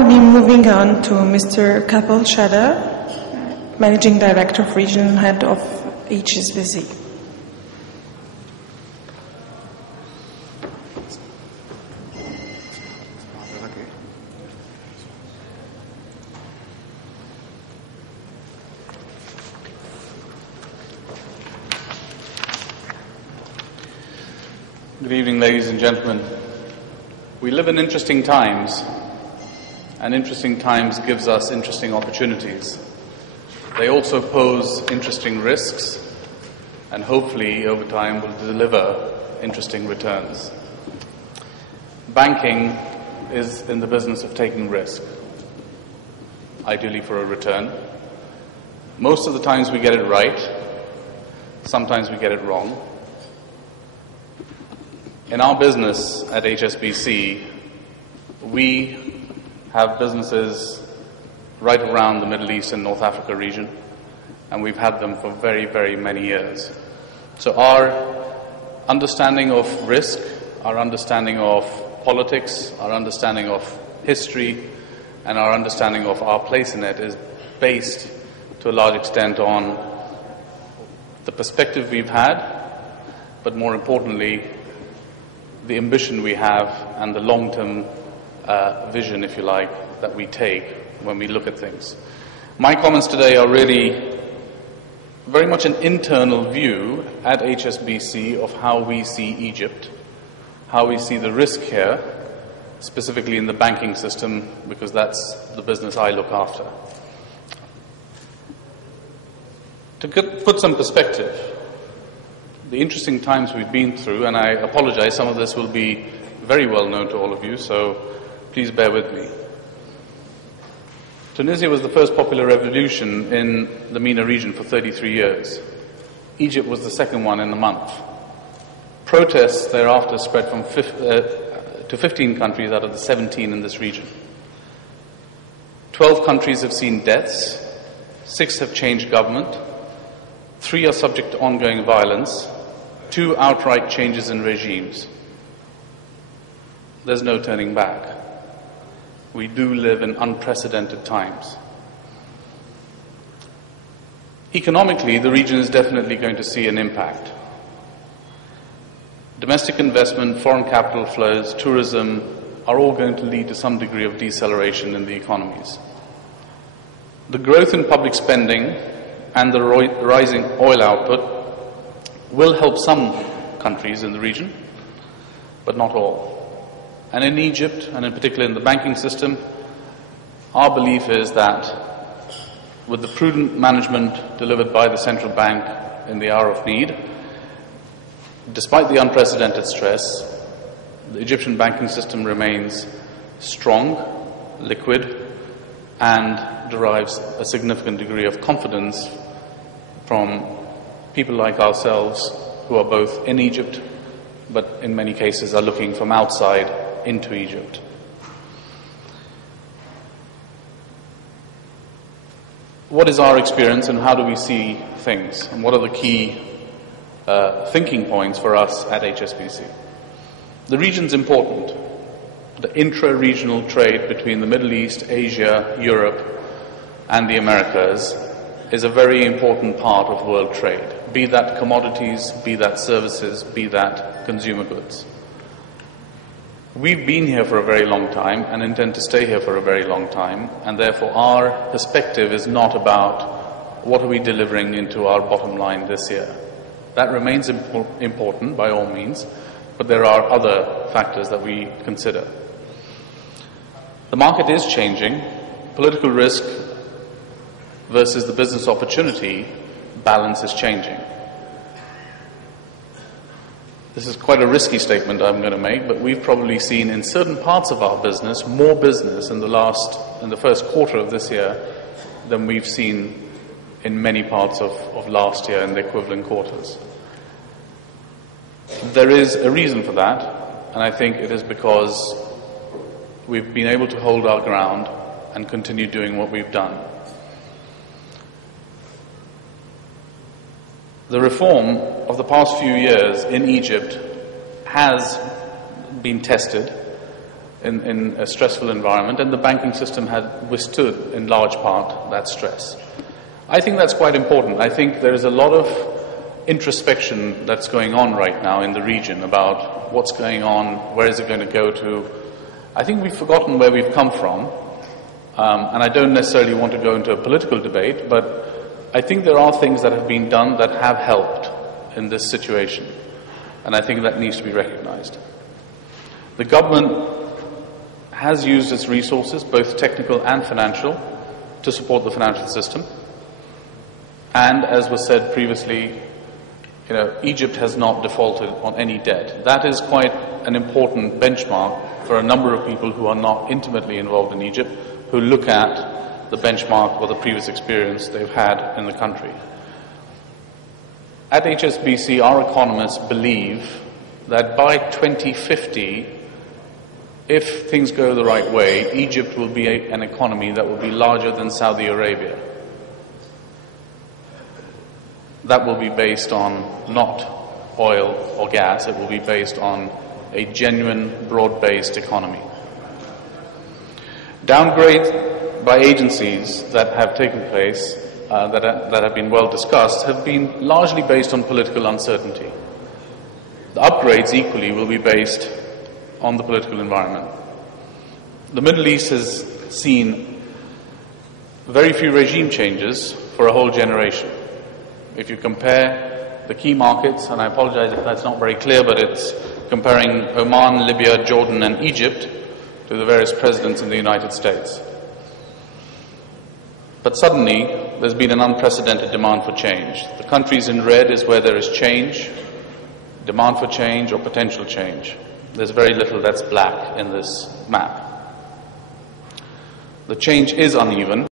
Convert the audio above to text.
we'll be moving on to Mr. Kapil Chada, Managing Director of Regional Head of HSBC. Good evening, ladies and gentlemen. We live in interesting times, and interesting times gives us interesting opportunities. They also pose interesting risks, and hopefully over time will deliver interesting returns. Banking is in the business of taking risk, ideally for a return. Most of the times we get it right, sometimes we get it wrong. In our business at HSBC, we have businesses right around the Middle East and North Africa region, and we've had them for very, very many years. So our understanding of risk, our understanding of politics, our understanding of history, and our understanding of our place in it is based to a large extent on the perspective we've had, but more importantly, the ambition we have and the long-term vision, if you like, that we take when we look at things. My comments today are really very much an internal view at HSBC of how we see Egypt, how we see the risk here, specifically in the banking system, because that's the business I look after. To put some perspective, the interesting times we've been through, and I apologize, some of this will be very well known to all of you, so please bear with me. Tunisia was the first popular revolution in the MENA region for 33 years. Egypt was the second one in a month. Protests thereafter spread to 15 countries out of the 17 in this region. 12 countries have seen deaths, 6 have changed government, 3 are subject to ongoing violence, 2 outright changes in regimes. There's no turning back. We do live in unprecedented times. Economically, the region is definitely going to see an impact. Domestic investment, foreign capital flows, tourism are all going to lead to some degree of deceleration in the economies. The growth in public spending and the rising oil output will help some countries in the region, but not all. And in Egypt, and in particular in the banking system, our belief is that with the prudent management delivered by the central bank in the hour of need, despite the unprecedented stress, the Egyptian banking system remains strong, liquid, and derives a significant degree of confidence from people like ourselves who are both in Egypt, but in many cases are looking from outside into Egypt. What is our experience and how do we see things? And what are the key thinking points for us at HSBC? The region's important. The intra-regional trade between the Middle East, Asia, Europe, and the Americas is a very important part of world trade, be that commodities, be that services, be that consumer goods. We've been here for a very long time and intend to stay here for a very long time, and therefore our perspective is not about what are we delivering into our bottom line this year. That remains important by all means, but there are other factors that we consider. The market is changing. Political risk versus the business opportunity balance is changing. This is quite a risky statement I'm going to make, but we've probably seen in certain parts of our business more business in the first quarter of this year than we've seen in many parts of last year in the equivalent quarters. There is a reason for that, and I think it is because we've been able to hold our ground and continue doing what we've done. The reform of the past few years in Egypt has been tested, in a stressful environment, and the banking system had withstood, in large part, that stress. I think that's quite important. I think there is a lot of introspection that's going on right now in the region about what's going on, where is it going to go to. I think we've forgotten where we've come from, and I don't necessarily want to go into a political debate, but I think there are things that have been done that have helped in this situation, and I think that needs to be recognized. The government has used its resources, both technical and financial, to support the financial system. And as was said previously, Egypt has not defaulted on any debt. That is quite an important benchmark for a number of people who are not intimately involved in Egypt, who look at the benchmark or the previous experience they've had in the country. At HSBC, our economists believe that by 2050, if things go the right way, Egypt will be an economy that will be larger than Saudi Arabia. That will be based on not oil or gas, it will be based on a genuine, broad-based economy. Downgrades by agencies that have taken place, that have been well discussed, have been largely based on political uncertainty. The upgrades equally will be based on the political environment. The Middle East has seen very few regime changes for a whole generation. If you compare the key markets, and I apologize if that's not very clear, but it's comparing Oman, Libya, Jordan and Egypt to the various presidents in the United States. But suddenly, there's been an unprecedented demand for change. The countries in red is where there is change, demand for change or potential change. There's very little that's black in this map. The change is uneven.